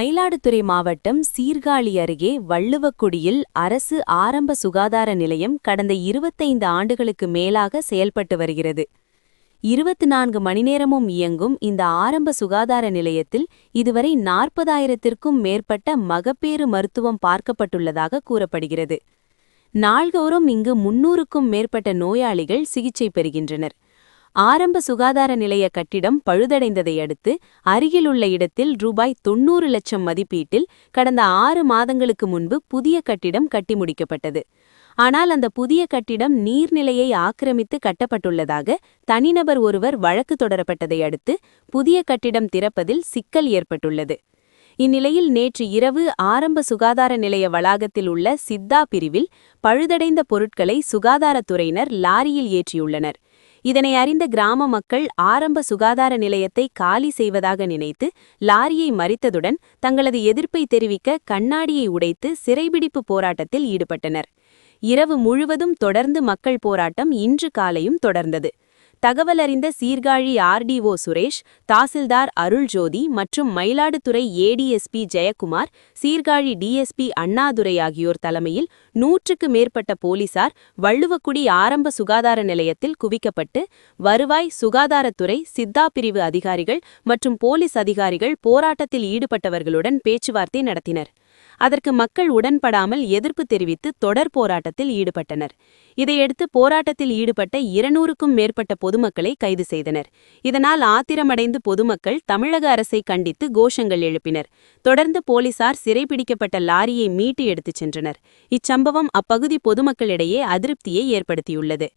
மயிலாடுதுறை மாவட்டம் சீர்காழி அருகே வள்ளுவக்குடியில் அரசு ஆரம்ப சுகாதார நிலையம் கடந்த 25 ஆண்டுகளுக்கு மேலாக செயல்பட்டு வருகிறது. 24 மணி நேரமும் இயங்கும் இந்த ஆரம்ப சுகாதார நிலையத்தில் இதுவரை 40,000த்திற்கும் மேற்பட்ட மகப்பேறு மருத்துவம் பார்க்கப்பட்டுள்ளதாக கூறப்படுகிறது. நாள்தோறும் இங்கு 300க்கும் மேற்பட்ட நோயாளிகள் சிகிச்சை பெறுகின்றனர். ஆரம்ப சுகாதார நிலைய கட்டிடம் பழுதடைந்ததை அடுத்து அருகிலுள்ள இடத்தில் ரூபாய் 90 லட்சம் மதிப்பீட்டில் கடந்த 6 மாதங்களுக்கு முன்பு புதிய கட்டிடம் கட்டி முடிக்கப்பட்டது. ஆனால் அந்த புதிய கட்டிடம் நீர்நிலையை ஆக்கிரமித்து கட்டப்பட்டுள்ளதாக தனிநபர் ஒருவர் வழக்கு தொடரப்பட்டதை அடுத்து புதிய கட்டிடம் திறப்பதில் சிக்கல் ஏற்பட்டுள்ளது. இந்நிலையில் நேற்று இரவு ஆரம்ப சுகாதார நிலைய வளாகத்தில் உள்ள சித்தா பிரிவில் பழுதடைந்த பொருட்களை சுகாதாரத்துறையினர் லாரியில் ஏற்றியுள்ளனர். இதனை அறிந்த கிராம மக்கள் ஆரம்ப சுகாதார நிலையத்தை காலி செய்வதாக நினைத்து லாரியை மறித்ததுடன் தங்களது எதிர்ப்பை தெரிவிக்க கண்ணாடியை உடைத்து சிறைபிடிப்பு போராட்டத்தில் ஈடுபட்டனர். இரவு முழுவதும் தொடர்ந்து மக்கள் போராட்டம் இன்று காலையும் தொடர்ந்தது. தகவல் அறிந்த சீர்காழி ஆர்டிஓ சுரேஷ், தாசில்தார் அருள்ஜோதி மற்றும் மயிலாடுதுறை ஏடிஎஸ்பி ஜெயக்குமார், சீர்காழி டிஎஸ்பி அண்ணாதுரை ஆகியோர் தலைமையில் 100க்கு மேற்பட்ட போலீசார் வள்ளுவக்குடி ஆரம்ப சுகாதார நிலையத்தில் குவிக்கப்பட்டு வருவாய், சுகாதாரத்துறை, சித்தா பிரிவு அதிகாரிகள் மற்றும் போலீஸ் அதிகாரிகள் போராட்டத்தில் ஈடுபட்டவர்களுடன் பேச்சுவார்த்தை நடத்தினர். அதற்கு மக்கள் உடன்படாமல் எதிர்ப்பு தெரிவித்து தொடர் போராட்டத்தில் ஈடுபட்டனர். இதையடுத்து போராட்டத்தில் ஈடுபட்ட 200க்கும் மேற்பட்ட பொதுமக்களை கைது செய்தனர். இதனால் ஆத்திரமடைந்து பொதுமக்கள் தமிழக அரசை கண்டித்து கோஷங்கள் எழுப்பினர். தொடர்ந்து போலீசார் சிறைபிடிக்கப்பட்ட லாரியை மீட்டு எடுத்துச் சென்றனர். இச்சம்பவம் அப்பகுதி பொதுமக்களிடையே அதிருப்தியை ஏற்படுத்தியுள்ளது.